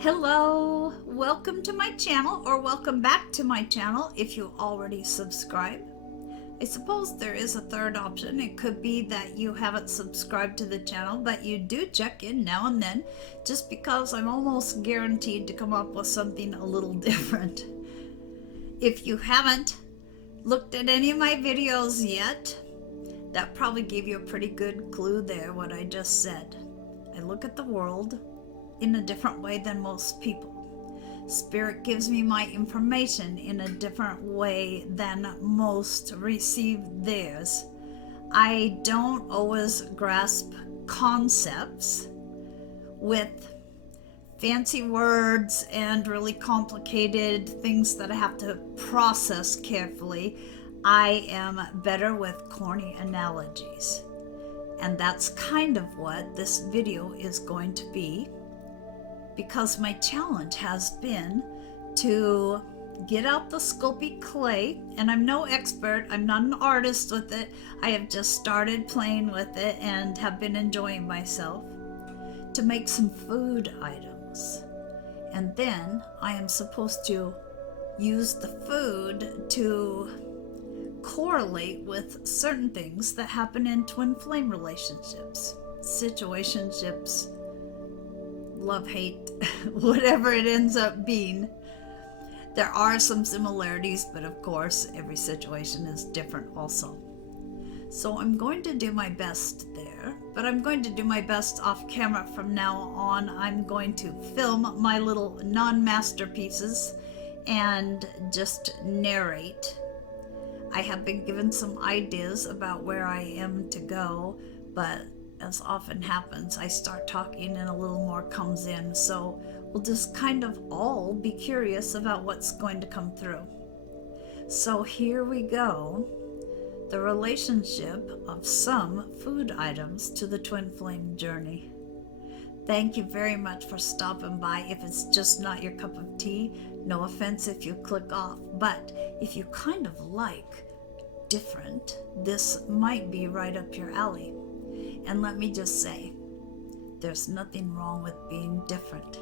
Hello, welcome to my channel, or welcome back to my channel if you already subscribe. I suppose there is a third option. It could be that you haven't subscribed to the channel, but you do check in now and then, just because I'm almost guaranteed to come up with something a little different. If you haven't looked at any of my videos yet, that probably gave you a pretty good clue there, what I just said. I look at the world in a different way than most people. Spirit gives me my information in a different way than most receive theirs. I don't always grasp concepts with fancy words and really complicated things that I have to process carefully. I am better with corny analogies. And that's kind of what this video is going to be, because my challenge has been to get out the Sculpey clay, and I'm no expert, I'm not an artist with it. I have just started playing with it and have been enjoying myself, to make some food items. And then I am supposed to use the food to correlate with certain things that happen in twin flame relationships, situationships, love, hate, whatever it ends up being. There are some similarities, but of course every situation is different also. So I'm going to do my best there, but I'm going to do my best off camera from now on. I'm going to film my little non-masterpieces and just narrate. I have been given some ideas about where I am to go, but as often happens, I start talking and a little more comes in. So we'll just kind of all be curious about what's going to come through. So here we go. The relationship of some food items to the twin flame journey. Thank you very much for stopping by. If it's just not your cup of tea, no offense if you click off. But if you kind of like different, this might be right up your alley. And let me just say, there's nothing wrong with being different.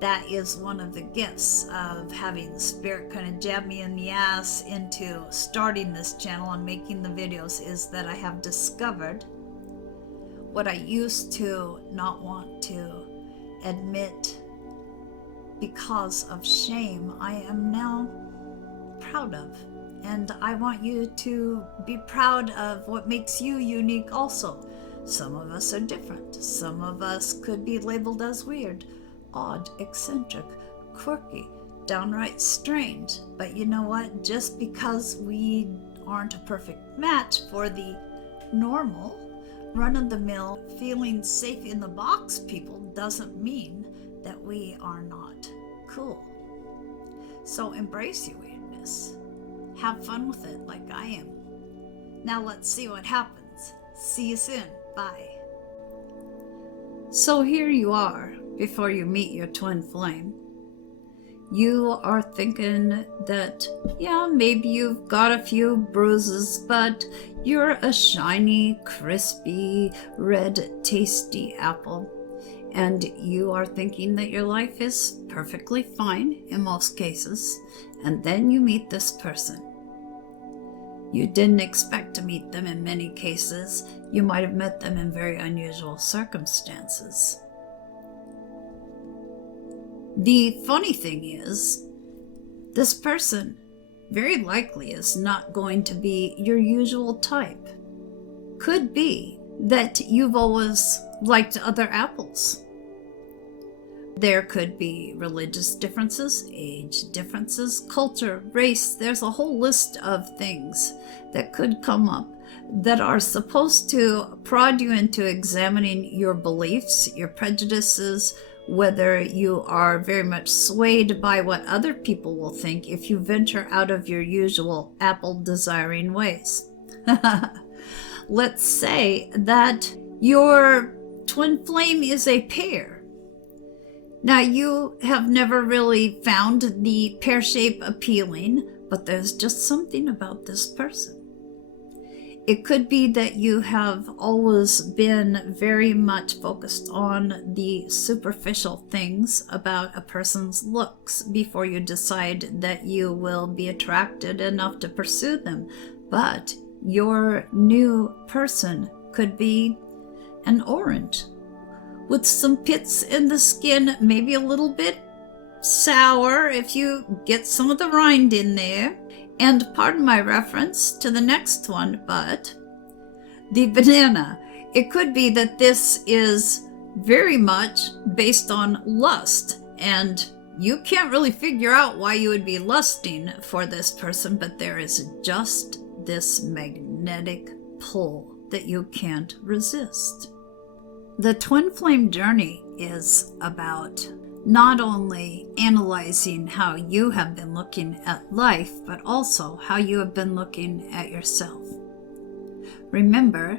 That is one of the gifts of having the Spirit kind of jab me in the ass into starting this channel and making the videos, is that I have discovered what I used to not want to admit because of shame, I am now proud of. And I want you to be proud of what makes you unique also. Some of us are different. Some of us could be labeled as weird, odd, eccentric, quirky, downright strange. But you know what? Just because we aren't a perfect match for the normal, run-of-the-mill, feeling safe in the box people doesn't mean that we are not cool. So embrace your weirdness. Have fun with it like I am. Now let's see what happens. See you soon. Bye. So here you are before you meet your twin flame. You are thinking that, yeah, maybe you've got a few bruises, but you're a shiny, crispy, red, tasty apple. And you are thinking that your life is perfectly fine in most cases. And then you meet this person. You didn't expect to meet them in many cases. You might have met them in very unusual circumstances. The funny thing is, this person very likely is not going to be your usual type. Could be that you've always liked other apples. There could be religious differences, age differences, culture, race. There's a whole list of things that could come up that are supposed to prod you into examining your beliefs, your prejudices, whether you are very much swayed by what other people will think if you venture out of your usual apple-desiring ways. Let's say that your twin flame is a pear. Now, you have never really found the pear shape appealing, but there's just something about this person. It could be that you have always been very much focused on the superficial things about a person's looks before you decide that you will be attracted enough to pursue them. But your new person could be an orange with some pits in the skin, maybe a little bit sour if you get some of the rind in there. And pardon my reference to the next one, but the banana. It could be that this is very much based on lust, and you can't really figure out why you would be lusting for this person, but there is just this magnetic pull that you can't resist. The twin flame journey is about not only analyzing how you have been looking at life, but also how you have been looking at yourself. Remember,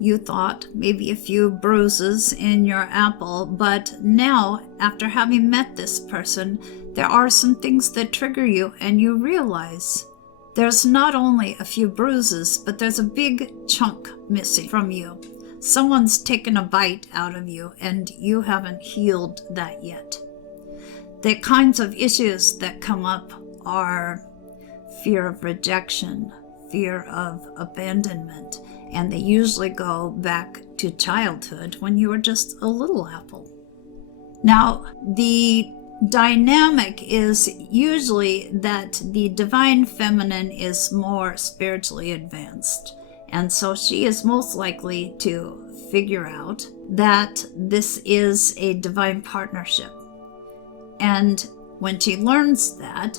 you thought maybe a few bruises in your apple, but now, after having met this person, there are some things that trigger you, and you realize there's not only a few bruises, but there's a big chunk missing from you. Someone's taken a bite out of you, and you haven't healed that yet. The kinds of issues that come up are fear of rejection, fear of abandonment, and they usually go back to childhood when you were just a little apple. Now, the dynamic is usually that the divine feminine is more spiritually advanced. And so she is most likely to figure out that this is a divine partnership. And when she learns that,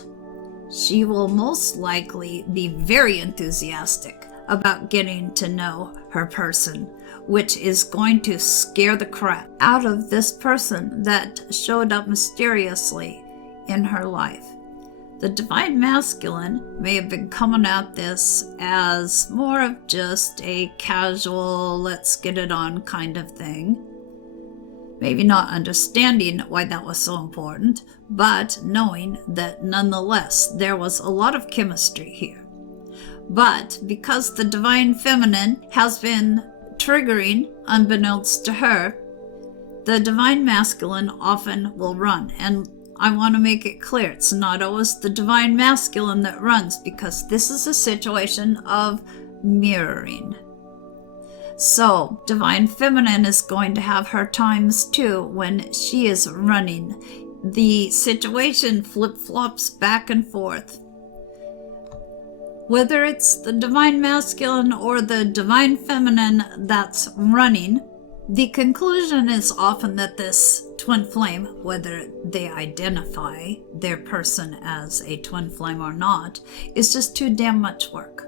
she will most likely be very enthusiastic about getting to know her person, which is going to scare the crap out of this person that showed up mysteriously in her life. The divine masculine may have been coming at this as more of just a casual, let's get it on kind of thing. Maybe not understanding why that was so important, but knowing that nonetheless there was a lot of chemistry here. But because the divine feminine has been triggering, unbeknownst to her, the divine masculine often will run. And I want to make it clear, it's not always the divine masculine that runs, because this is a situation of mirroring. So, divine feminine is going to have her times too when she is running. The situation flip-flops back and forth. Whether it's the divine masculine or the divine feminine that's running, the conclusion is often that this twin flame, whether they identify their person as a twin flame or not, is just too damn much work.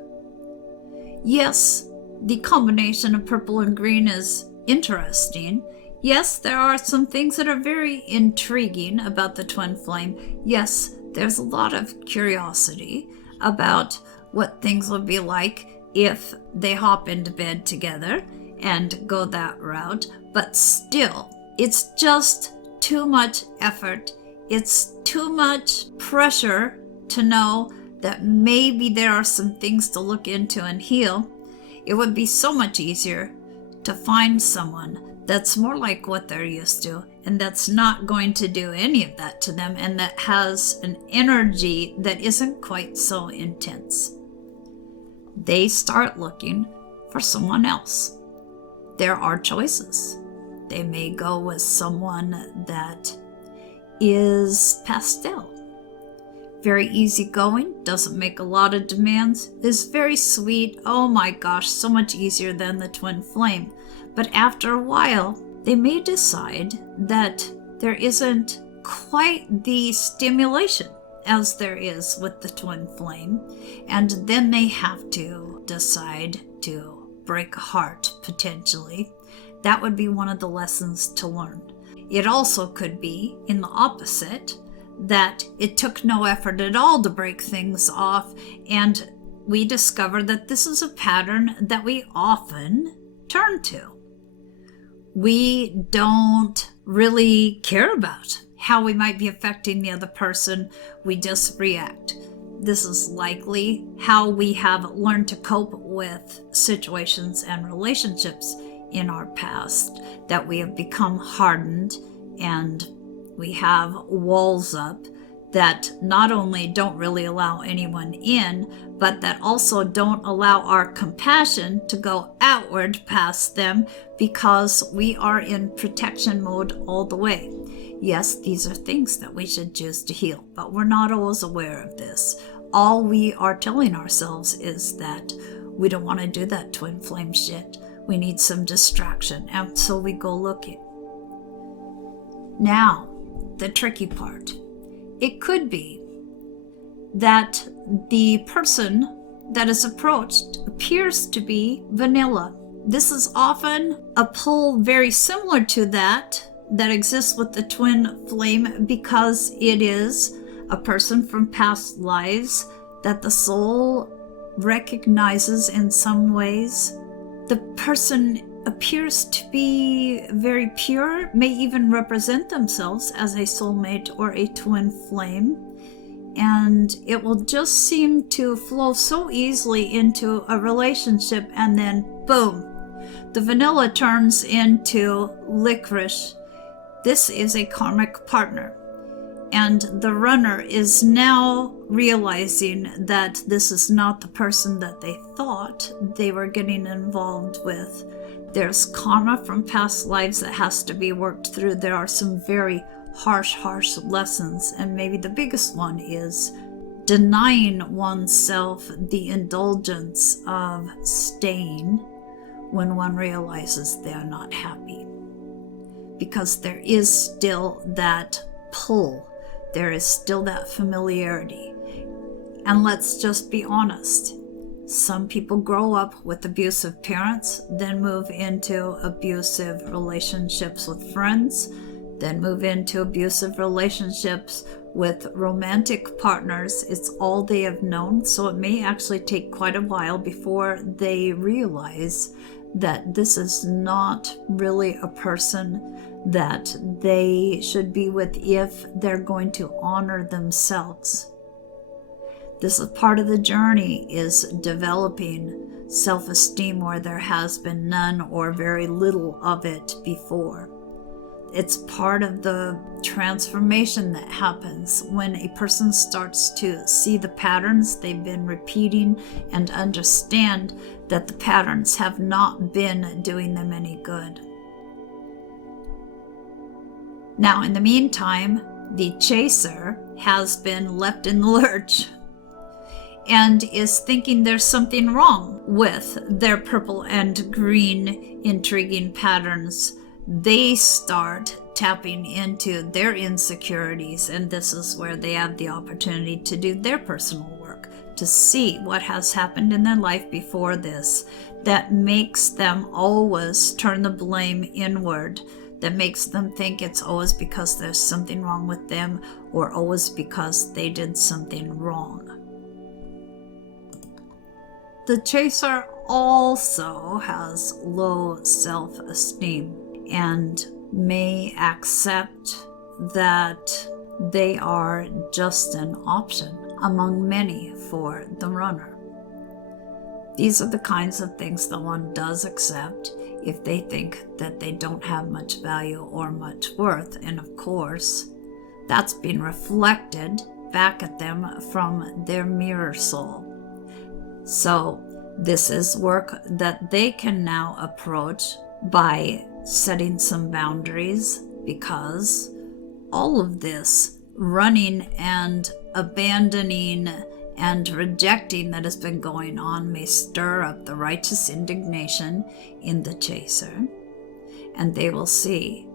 Yes, the combination of purple and green is interesting. Yes, there are some things that are very intriguing about the twin flame. Yes, there's a lot of curiosity about what things would be like if they hop into bed together and go that route, but still, it's just too much effort. It's too much pressure to know that maybe there are some things to look into and heal. It would be so much easier to find someone that's more like what they're used to, and that's not going to do any of that to them, and that has an energy that isn't quite so intense. They start looking for someone else. There are choices. They may go with someone that is pastel. Very easygoing, doesn't make a lot of demands, is very sweet. Oh my gosh, so much easier than the twin flame. But after a while, they may decide that there isn't quite the stimulation as there is with the twin flame, and then they have to decide to break a heart, potentially. That would be one of the lessons to learn. It also could be, in the opposite, that it took no effort at all to break things off, and we discover that this is a pattern that we often turn to. We don't really care about how we might be affecting the other person. We just react. this is likely how we have learned to cope with situations and relationships in our past, that we have become hardened and we have walls up that not only don't really allow anyone in, but that also don't allow our compassion to go outward past them, because we are in protection mode all the way. Yes, these are things that we should choose to heal, but we're not always aware of this. All we are telling ourselves is that we don't want to do that twin flame shit. We need some distraction, and so we go looking. Now, the tricky part. It could be that the person that is approached appears to be vanilla. This is often a pull very similar to that exists with the twin flame, because it is a person from past lives that the soul recognizes in some ways. The person appears to be very pure, may even represent themselves as a soulmate or a twin flame, and it will just seem to flow so easily into a relationship, and then boom, the vanilla turns into licorice. This is a karmic partner, and the runner is now realizing that this is not the person that they thought they were getting involved with. There's karma from past lives that has to be worked through. There are some very harsh lessons, and maybe the biggest one is denying oneself the indulgence of staying when one realizes they're not happy. Because there is still that pull, there is still that familiarity. And let's just be honest. Some people grow up with abusive parents, then move into abusive relationships with friends, then move into abusive relationships with romantic partners. It's all they have known, so it may actually take quite a while before they realize that this is not really a person that they should be with if they're going to honor themselves. This is part of the journey, is developing self-esteem where there has been none or very little of it before. It's part of the transformation that happens when a person starts to see the patterns they've been repeating and understand that the patterns have not been doing them any good. Now, in the meantime, the chaser has been left in the lurch and is thinking there's something wrong with their purple and green intriguing patterns. They start tapping into their insecurities, and this is where they have the opportunity to do their personal work, to see what has happened in their life before this that makes them always turn the blame inward, that makes them think it's always because there's something wrong with them or always because they did something wrong. The chaser also has low self-esteem and may accept that they are just an option among many for the runner. These are the kinds of things that one does accept if they think that they don't have much value or much worth, and of course, that's been reflected back at them from their mirror soul. So this is work that they can now approach by setting some boundaries, because all of this running and abandoning and rejecting that has been going on may stir up the righteous indignation in the chaser, and they will see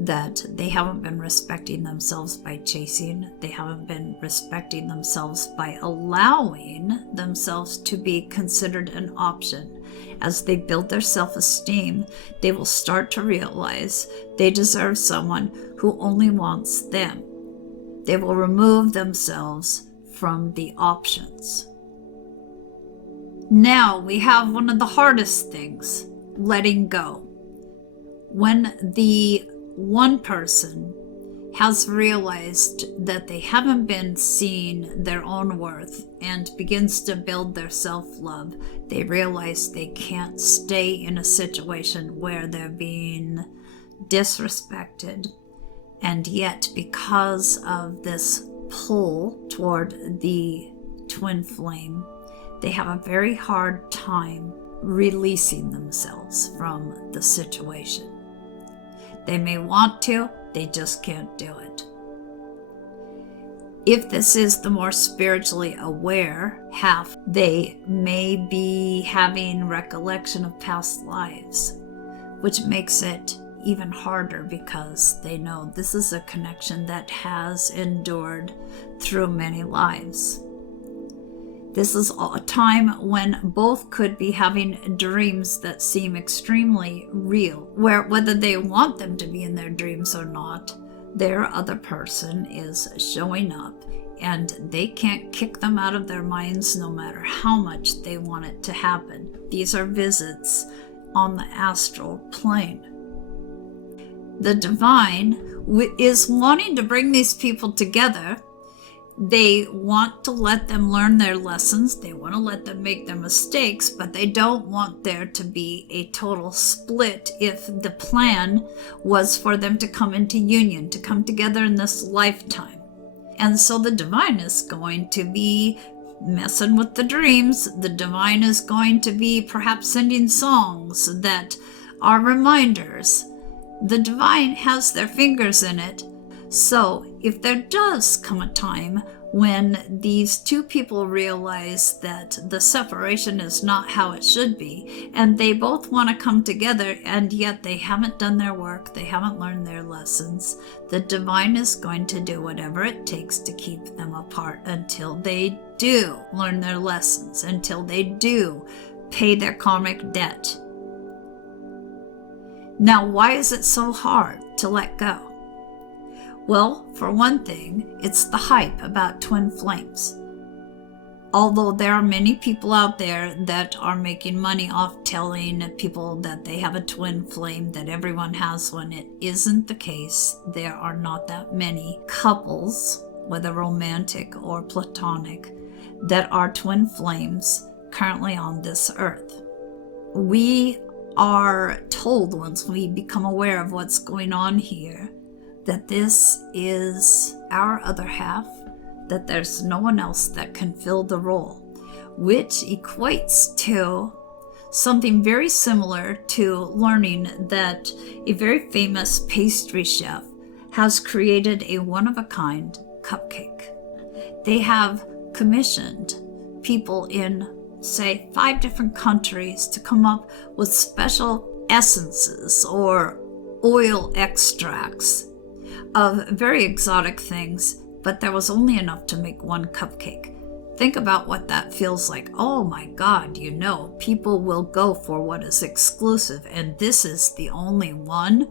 that they haven't been respecting themselves by chasing. They haven't been respecting themselves by allowing themselves to be considered an option. As they build their self-esteem, they will start to realize they deserve someone who only wants them. They will remove themselves from the options. Now we have one of the hardest things, letting go. When the one person has realized that they haven't been seeing their own worth and begins to build their self-love, they realize they can't stay in a situation where they're being disrespected. And yet, because of this pull toward the twin flame, they have a very hard time releasing themselves from the situation. They may want to, they just can't do it. If this is the more spiritually aware half, they may be having recollection of past lives, which makes it even harder because they know this is a connection that has endured through many lives. This is a time when both could be having dreams that seem extremely real, where whether they want them to be in their dreams or not, their other person is showing up and they can't kick them out of their minds no matter how much they want it to happen. These are visits on the astral plane. The divine is wanting to bring these people together. They want to let them learn their lessons. They want to let them make their mistakes, but they don't want there to be a total split if the plan was for them to come into union, to come together in this lifetime. And so the divine is going to be messing with the dreams. The divine is going to be perhaps sending songs that are reminders. The divine has their fingers in it. So if there does come a time when these two people realize that the separation is not how it should be, and they both want to come together, and yet they haven't done their work, they haven't learned their lessons, the divine is going to do whatever it takes to keep them apart until they do learn their lessons, until they do pay their karmic debt. Now, why is it so hard to let go? Well, for one thing, it's the hype about twin flames. Although there are many people out there that are making money off telling people that they have a twin flame, that everyone has one, it isn't the case. There are not that many couples, whether romantic or platonic, that are twin flames currently on this earth. We are told once we become aware of what's going on here that this is our other half, that there's no one else that can fill the role, which equates to something very similar to learning that a very famous pastry chef has created a one-of-a-kind cupcake. They have commissioned people in, say, 5 different countries to come up with special essences or oil extracts of very exotic things, but there was only enough to make one cupcake. Think about what that feels like. Oh my God, people will go for what is exclusive, and this is the only one?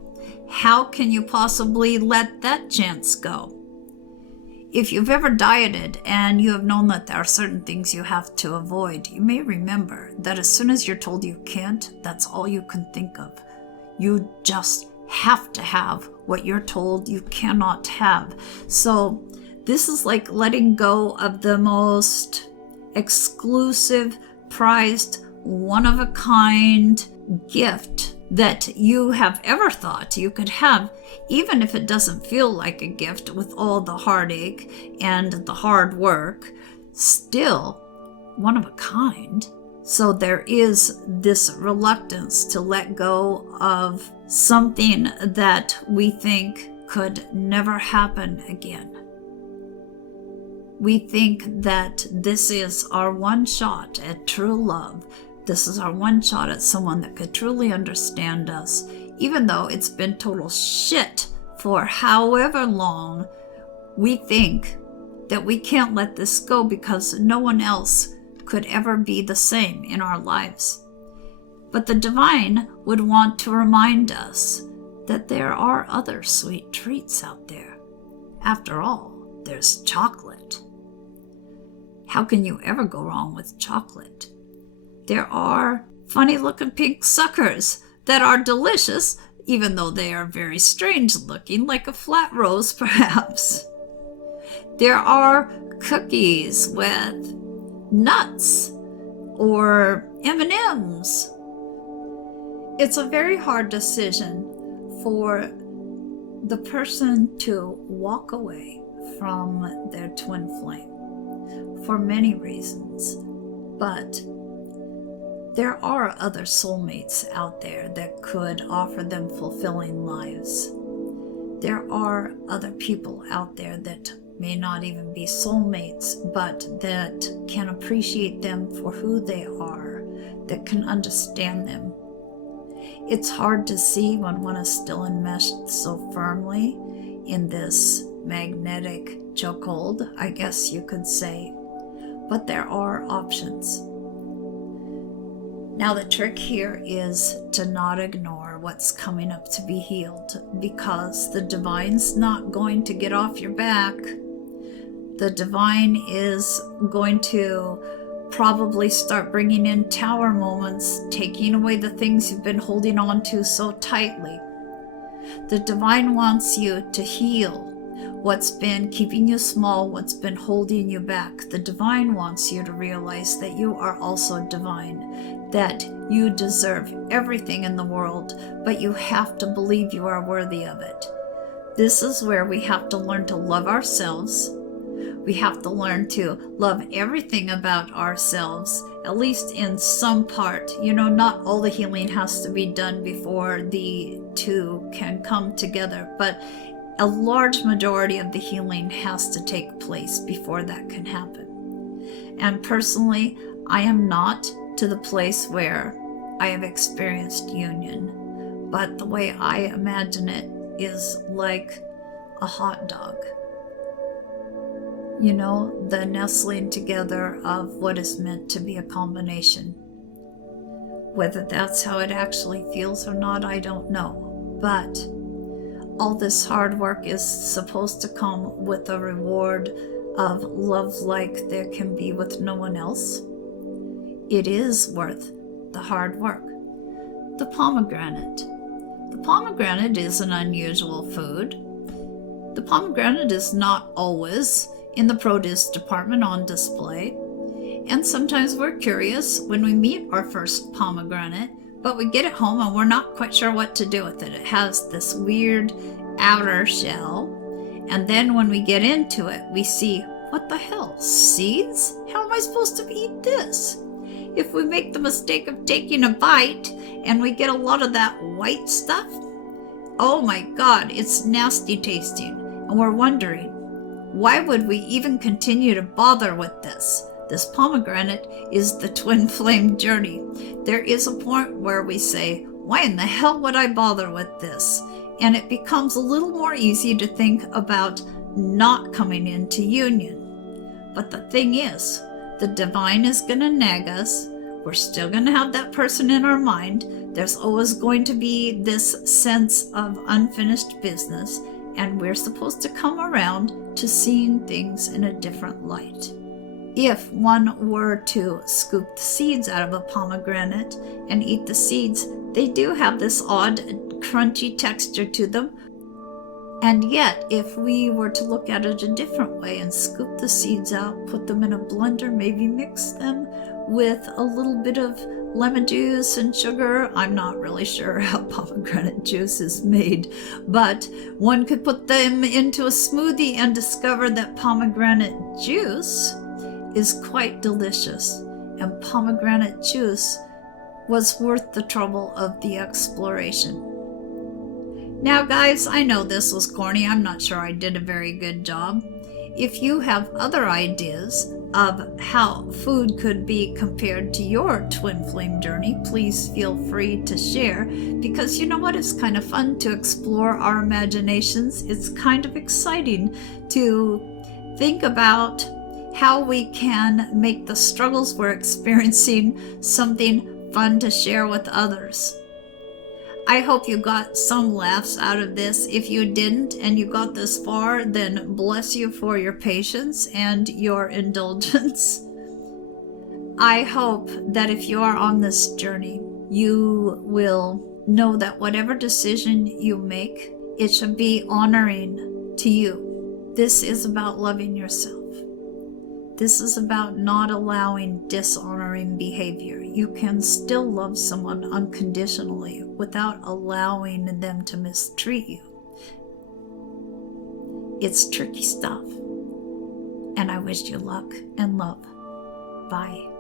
How can you possibly let that chance go? If you've ever dieted and you have known that there are certain things you have to avoid, you may remember that as soon as you're told you can't, that's all you can think of. You just have to have what you're told you cannot have. So this is like letting go of the most exclusive, prized, one-of-a-kind gift that you have ever thought you could have, even if it doesn't feel like a gift with all the heartache and the hard work, still one of a kind. So there is this reluctance to let go of something that we think could never happen again. We think that this is our one shot at true love. This is our one shot at someone that could truly understand us, even though it's been total shit for however long. We think that we can't let this go because no one else could ever be the same in our lives. But the divine would want to remind us that there are other sweet treats out there. After all, there's chocolate. How can you ever go wrong with chocolate? There are funny looking pink suckers that are delicious. even though they are very strange looking, like a flat rose perhaps. There are cookies with nuts or M&Ms. It's a very hard decision for the person to walk away from their twin flame for many reasons, but there are other soulmates out there that could offer them fulfilling lives. There are other people out there that may not even be soulmates, but that can appreciate them for who they are, that can understand them. It's hard to see when one is still enmeshed so firmly in this magnetic chokehold, I guess you could say, but there are options. Now the trick here is to not ignore what's coming up to be healed, because the divine's not going to get off your back. The divine is going to probably start bringing in tower moments, taking away the things you've been holding on to so tightly. The divine wants you to heal what's been keeping you small, what's been holding you back. The divine wants you to realize that you are also divine, that you deserve everything in the world, but you have to believe you are worthy of it. This is where we have to learn to love ourselves. We have to learn to love everything about ourselves, at least in some part. You know, not all the healing has to be done before the two can come together, but a large majority of the healing has to take place before that can happen. And personally, I am not to the place where I have experienced union, but the way I imagine it is like a hot dog. You know, the nestling together of what is meant to be a combination. Whether that's how it actually feels or not, I don't know. But all this hard work is supposed to come with a reward of love like there can be with no one else. It is worth the hard work. The pomegranate. The pomegranate is an unusual food. The pomegranate is not always in the produce department on display, and sometimes we're curious when we meet our first pomegranate, but we get it home and we're not quite sure what to do with it. It has this weird outer shell, and then when we get into it, we see, what the hell, seeds? How am I supposed to eat this? If we make the mistake of taking a bite and we get a lot of that white stuff, oh my God, it's nasty tasting, and we're wondering, why would we even continue to bother with this? This pomegranate is the twin flame journey. There is a point where we say, why in the hell would I bother with this? And it becomes a little more easy to think about not coming into union. But the thing is, the divine is going to nag us. We're still going to have that person in our mind. There's always going to be this sense of unfinished business, and we're supposed to come around to seeing things in a different light. If one were to scoop the seeds out of a pomegranate and eat the seeds, they do have this odd, crunchy texture to them. And yet, if we were to look at it a different way and scoop the seeds out, put them in a blender, maybe mix them with a little bit of lemon juice and sugar. I'm not really sure how pomegranate juice is made, but one could put them into a smoothie and discover that pomegranate juice is quite delicious, and pomegranate juice was worth the trouble of the exploration. Now guys, I know this was corny. I'm not sure I did a very good job. If you have other ideas of how food could be compared to your twin flame journey, please feel free to share, because you know what? It's kind of fun to explore our imaginations. It's kind of exciting to think about how we can make the struggles we're experiencing something fun to share with others. I hope you got some laughs out of this. If you didn't and you got this far, then bless you for your patience and your indulgence. I hope that if you are on this journey, you will know that whatever decision you make, it should be honoring to you. This is about loving yourself. This is about not allowing dishonoring behavior. You can still love someone unconditionally without allowing them to mistreat you. It's tricky stuff. And I wish you luck and love. Bye.